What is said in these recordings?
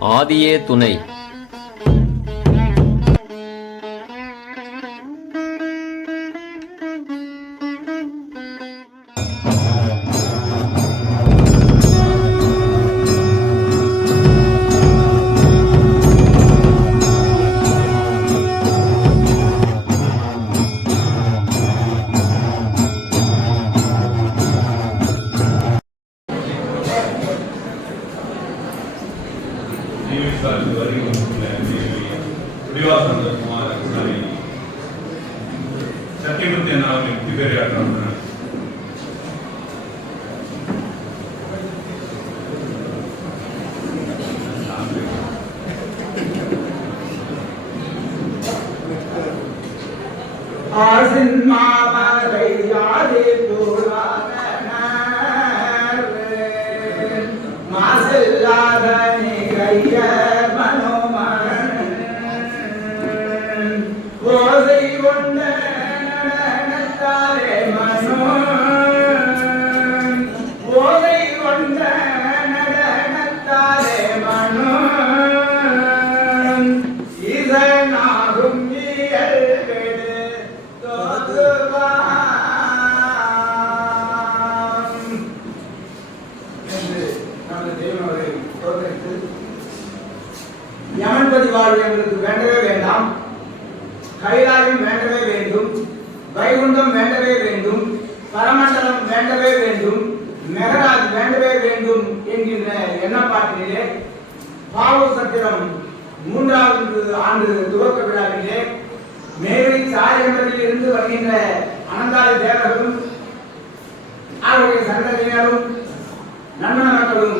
ஆதியே துணை. நமது தெய்வம் அவரை தோற்கடித்து, யமன்பதி வாழ்வு எங்களுக்கு வேண்டவே வேண்டாம் கைலாயம் வேண்டவே வேண்டும் வைகுண்டம் வேண்டவே வேண்டும் பரமண்டலம் வேண்டவே வேண்டும் மெகராஜ் வேண்டவே வேண்டும் என்கின்ற எண்ணப்பாட்டிலே பாவு சத்திரம் மூன்றாவது ஆண்டு துவக்க விழாவிலே மேலை சாயம்பதியில் இருந்து வருகின்ற அனந்தாதி தேவர்களும் அவருடைய சந்ததியினரும் நன்மன மக்களும்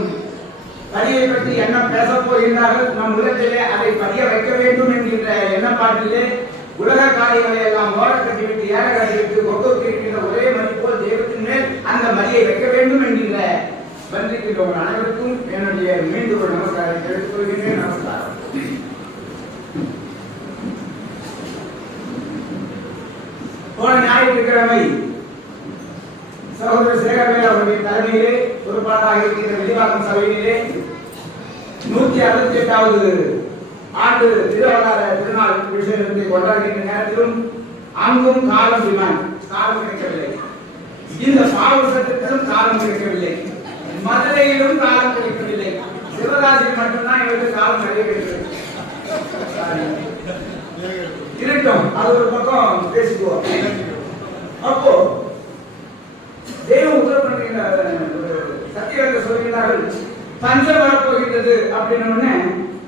பதியை பற்றி என்ன பேசப் போகின்றார்கள் நம் உலகத்திலே அதை பதிய வைக்க வேண்டும் என்கின்ற எண்ணப்பாட்டிலே உலக காரியங்களை எல்லாம் ஓர கட்டிவிட்டு ஏற கட்டிவிட்டு கொண்டு இருக்கின்ற ஒரே மதி போல் தெய்வத்தின் மேல் அந்த மதியை வைக்க வேண்டும் என்கின்ற வந்திருக்கின்ற உங்கள் அனைவருக்கும் என்னுடைய மீண்டும் ஒரு நமஸ்காரம் எடுத்துக்கொள்கிறேன் நமஸ்காரம். போன ஞாயிற்றுக்கிழமை சகோதரர் சேகர்வேல் அவர்களின் தலைமையிலே பொறுப்பாளராக இருக்கிற விரிவாக்கம் சபையிலே நூத்தி அறுபத்தி எட்டாவது ஆண்டு திருவள்ளார திருநாள் விஷயத்தை கொண்டாடுகின்ற நேரத்திலும் அங்கும் காலம் டிமாண்ட் காலம் கிடைக்கவில்லை. இந்த பாவசத்திலும் காலம் கிடைக்கவில்லை. மதுரையிலும் காலம் கிடைக்கவில்லை சிவகாசியில் மட்டும்தான் இவருக்கு காலம் நிறைய இருக்கட்டும் அது ஒரு பக்கம் பேசிக்குவோம். அப்போ தெய்வம் உத்தரவு பண்ணுகின்ற சத்தியவர்கள் சொல்கிறார்கள் பஞ்சம் வரப்போகின்றது அப்படின்னு உடனே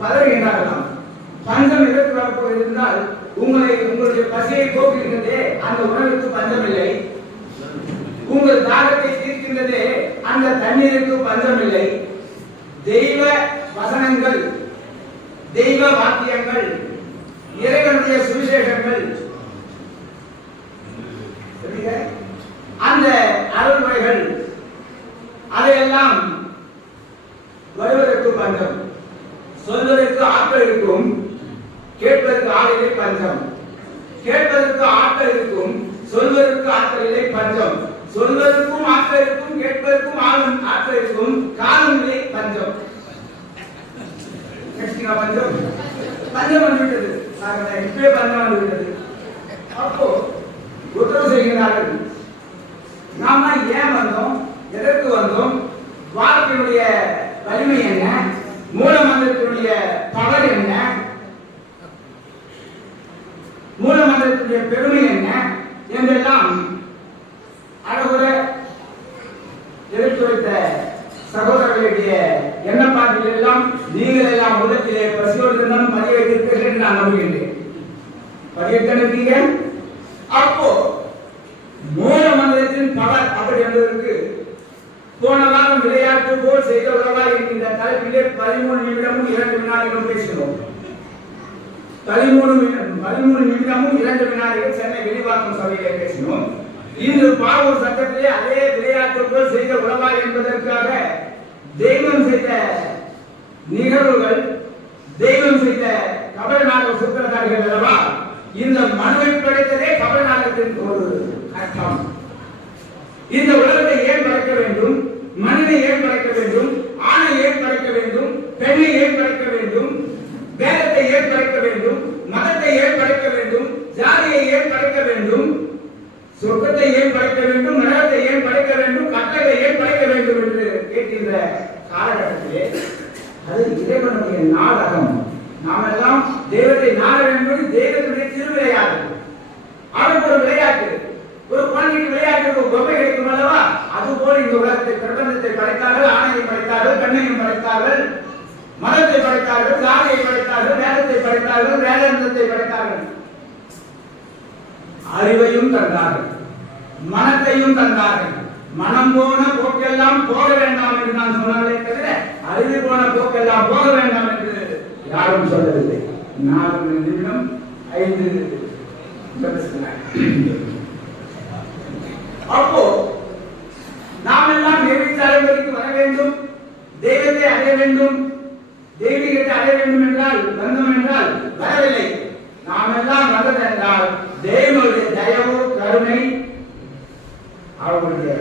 பதறுகின்றார்களாம் பஞ்சம் எதற்கு வரப்போகிறது என்றால் உங்களை உங்களுடைய பசியை போக்குகின்றதே அந்த உணவுக்கு பஞ்சம் இல்லை உங்கள் தாகத்தை தீர்க்கின்றதே அந்த தண்ணீருக்கு பஞ்சம் இல்லை தெய்வ வசனங்கள் தெய்வ வாக்கியங்கள் இறைவனுடைய சுவிசேஷங்கள். அந்த அருள்முறைகள் அதையெல்லாம் வருவதற்கு பஞ்சம். சொல்வதற்கு ஆற்றல் இருக்கும் கேட்பதற்கு ஆளிலே பஞ்சம். கேட்பதற்கு ஆற்றல் இருக்கும் சொல்வதற்கு ஆற்றலிலே பஞ்சம். சொல்வதற்கும் ஆட்கள் கேட்பதற்கும் ஆளும் ஆட்கள் இருக்கும் காலம் இல்லை பஞ்சம். பஞ்சம்? பஞ்சம் வந்து விட்டது. இப்பவே பஞ்சம் வந்து விட்டது. அப்போ உத்தரவு செய்கிறார்கள். நாம ஏன் வந்தோம்? எதற்கு வந்தோம்? வாழ்க்கையுடைய வலிமை என்ன? மூல மந்திரத்தினுடைய பவர் என்ன மூல மந்திரத்தினுடைய பெருமை என்ன என்றெல்லாம் அழகுற எடுத்துரைத்த சகோதரர்களுடைய எண்ணப்பாட்டில் எல்லாம் நீங்கள் எல்லாம் உள்ளத்திலே பசியோடு இருந்தாலும் பதிய வைத்திருப்பீர்கள் என்று நான் நம்புகின்றேன் பதியத்தனுப்பீங்க அப்போ மூல மந்திரத்தின் பவர் அப்படி என்பதற்கு போன வாரம் விளையாட்டு போல் செய்த இருக்கின்ற தலைப்பிலே பதிமூணு நிமிடமும் இரண்டு வினாடிகளும் பேசுகிறோம். பதிமூணு பதிமூணு நிமிடமும் இரண்டு வினாடிகள் சென்னை விரிவாக்கம் சபையிலே பேசினோம். இன்று பாவூர் சட்டத்திலே அதே விளையாட்டு போல் செய்த உறவா என்பதற்காக தெய்வம் செய்த நிகழ்வுகள் தெய்வம் செய்த கபட நாடக சுத்திரதாரிகள் அல்லவா இந்த மனுவை படைத்ததே கபட ஒரு அர்த்தம் இந்த உலகத்தை ஏன் படைக்க வேண்டும் மனிதனை ஏன் படைக்க வேண்டும் ஆணை ஏன் படைக்க வேண்டும் பெண்ணை ஏன் படைக்க வேண்டும் வேதத்தை ஏன் படைக்க வேண்டும் மதத்தை ஏன் படைக்க வேண்டும் ஜாதியை ஏன் படைக்க வேண்டும் சொர்க்கத்தை ஏன் படைக்க வேண்டும் நரகத்தை ஏன் படைக்க வேண்டும் கட்டளை ஏன் படைக்க வேண்டும் என்று கேட்கின்ற காலகட்டத்திலே அது இறைவனுடைய நாடகம் நாம் எல்லாம் தெய்வத்தை நாட வேண்டும் தெய்வத்தினுடைய திருவிளையாடல் அவனுக்கு ஒரு விளையாட்டு. ஒரு குழந்தைக்கு விளையாட்டு ஒரு பொம்மை கிடைக்கும் அல்லவா? அதுபோல் இந்த உலகத்தை பிரபஞ்சத்தை படைத்தார்கள் ஆணையை படைத்தார்கள் கண்ணையும் படைத்தார்கள் மதத்தை படைத்தார்கள் காலையை படைத்தார்கள் வேதத்தை படைத்தார்கள் வேதாந்தத்தை படைத்தார்கள். அறிவையும் தந்தார்கள் மனத்தையும் தந்தார்கள். மனம் போன போக்கெல்லாம் போக வேண்டாம் என்று நான் சொன்னாலே தவிர அறிவு போன போக்கெல்லாம் போக வேண்டாம் என்று யாரும் சொல்லவில்லை. நாலு நிமிடம் ஐந்து அப்போ நாம் எல்லாம் நிர்ணயித்த தலைமுறைக்கு வர வேண்டும். தெய்வத்தை அடைய வேண்டும். தெய்வீகத்தை அடைய வேண்டும் என்றால் வந்தோம் என்றால் வரவில்லை. நாம் எல்லாம் வந்தது என்றால் தெய்வனுடைய தயவு கருணை அவர்களுடைய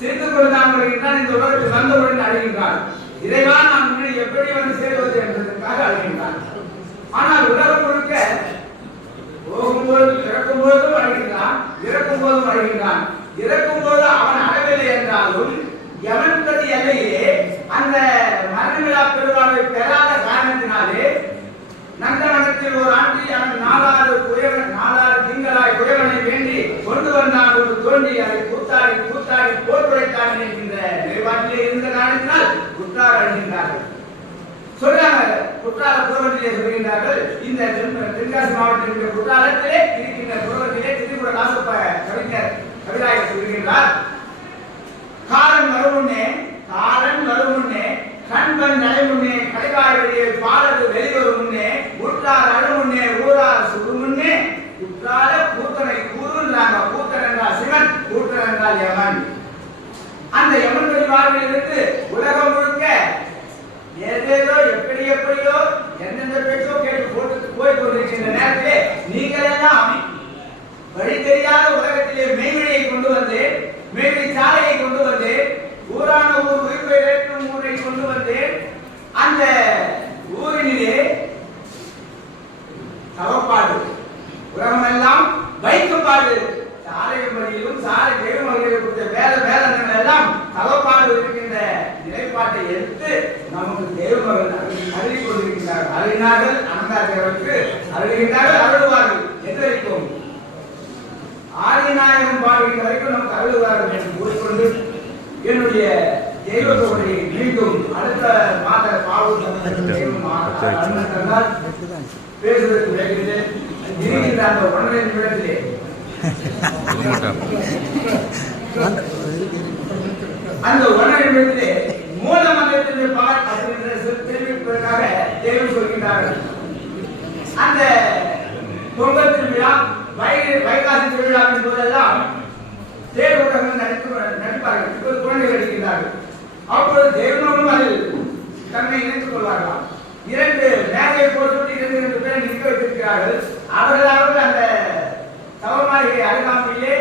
சேர்ந்து கொள்ளாமல் கொண்டுதான் இந்த உலகத்தில் வந்தவுடன் அழுகின்றான் இறைவா நான் உன்னை எப்படி வந்து சேர்வது என்பதற்காக அழுகின்றான் ஆனால் உலகம் முழுக்க போகும்போது இறக்கும் போதும் அழுகின்றான் இறக்கும் போதும் அழுகின்றான் இறக்கும் போது அவன் அழவில்லை என்றாலும் எவன் பிரதி எல்லையிலே அந்த மரணமில்லா பெருவாழ்வை பெறாத காரணத்தினாலே நந்தவனத்தில் ஒரு ஆண்டி அவன் நாலாவது குயவன் நாலாறு திங்களாய் குயவனை வேண்டி கொண்டு வந்தான் ஒரு தோண்டி அதை கூத்தாடி கூத்தாடி போர் குறைத்தான் என்கின்ற நிலைப்பாட்டிலே இருந்த காரணத்தினால் குற்றார் அழுகின்றார்கள் சொல்றாங்க குற்றால புறவத்திலே சொல்கின்றார்கள் இந்த தென்காசி மாவட்டத்தில் குற்றாலத்திலே இருக்கின்ற புறவத்திலே திரிபுர காசப்ப கவிஞர் கவிராயர் சொல்கின்றார் காலன் வரும் முன்னே காலன் வரும் முன்னே கண்பன் நலை முன்னே கடைவாய் வெளியே பாலது வெளிவரும் முன்னே உற்றார் அழு முன்னே ஊரார் சுடு முன்னே குற்றால கூத்தனை கூறுன்றாங்க கூத்தன் என்றால் சிவன் கூத்தன் என்றால் யமன். அந்த யமன் வழிபாடில் இருந்து உலகம் முழுக்க ஏதேதோ எப்படி எப்படியோ எந்தெந்த பேச்சோ கேட்டு போட்டு போய் கொண்டிருக்கின்ற நேரத்திலே நீங்கள் எல்லாம் வழி தெரியாத உலகத்திலே மெய்வழியை கொண்டு வந்து மெய்வழி சாலையை கொண்டு வந்து ஊரான ஊர் உயிர்ப்பை ஏற்றும் ஊரை கொண்டு வந்து அந்த ஊரினிலே தவப்பாடு உலகமெல்லாம் வைக்கப்பாடு அருளுகின்றார்கள் அருளுவார்கள். என்று வைப்போம் ஆதிநாயகம் பாடுகின்ற வரைக்கும் நமக்கு அருளுவார்கள் என்று கூறிக்கொண்டு என்னுடைய தெய்வ தோழி மீண்டும் அடுத்த மாத பாவூர் தந்தால் பேசுவதற்கு விளைகிறேன் இருக்கின்ற அந்த ஒன்றரை நிமிடத்திலே. அந்த ஒன்றரை நிமிடத்திலே மூல மந்திரத்திலே பார் அப்படின்ற சொல் தெரிவிப்பதற்காக தெய்வம் சொல்கின்றார்கள். அந்த பொங்கல் திருவிழா வை வைகாசி திருவிழாவின் போதெல்லாம் தேர் ஊடகங்கள் நடித்து நடிப்பார்கள். இப்போது குழந்தைகள் நடிக்கின்றார்கள். அப்பொழுது தேவனோடும் அதில் தன்னை இணைத்துக் கொள்வார்களாம். இரண்டு மேலையை போட்டு இரண்டு இரண்டு பேரை நிற்க வைத்திருக்கிறார்கள். அவர்களாவது அந்த தவமாளிகை அருகாமையிலே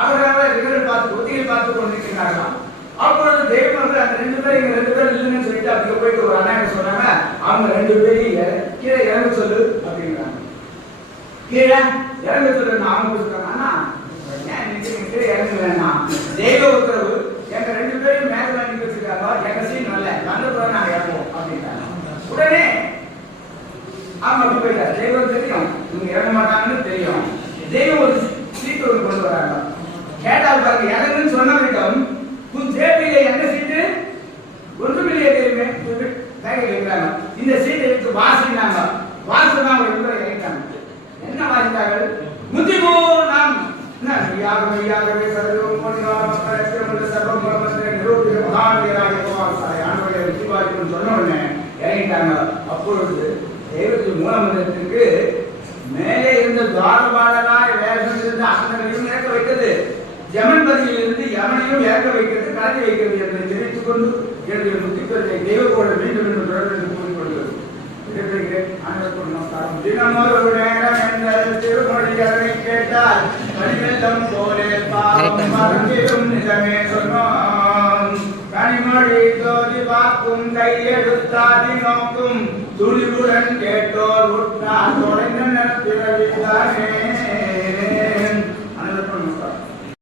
அவர்கள் அவர்கள் பார்த்து ஒத்திகை பார்த்து கொண்டிருக்கிறார்களாம் அப்பொழுது தெய்வம் அந்த ரெண்டு பேரும் இங்க ரெண்டு பேரும் இல்லைன்னு சொல்லிட்டு அப்படியே போயிட்டு ஒரு அண்ணா என்ன சொன்னாங்க? அவங்க ரெண்டு பேரையும் இற- கீழே இறங்க சொல்லு அப்படிங்கிறாங்க கீழே இறங்க சொல்லு. நான் அவங்க சொல்றாங்க அண்ணா ஏன் கீழே இறங்குறேன்னா தெய்வ உத்தரவு. எங்க ரெண்டு பேரும் மேல நிக்க வச்சிருக்காங்க. எங்க சீன் நல்ல நாங்க இறங்குவோம். அப்படின்ட்டாங்க உடனே அவங்க அப்படி போயிட்டார். அப்பொழுது தெய்வத்தின் மூலமந்திரத்திற்கு மேலே இருந்த துவாரபாலனாய் வேஷம் இருந்த அங்கனையும் இறக்க வைத்தது. ஜமன்பதியில் இருந்து யமனையும் இறக்க வைக்கிறது கலந்து வைக்கிறது என்று தெரிவித்துக் கொண்டு என்னுடைய முத்திப்பெருமை தெய்வ கோட மீண்டும் என்று தொடர்ந்து என்று கூறிக்கொள்கிறது கேட்டால் போலே பாவம் மறந்திடும் நிஜமே சொன்னோம் கனிமொழி தோதி பார்க்கும் கையெழுத்தாதி நோக்கும் துணிவுடன் கேட்டோர் உற்றார். தொலைந்த பிறவித்தானே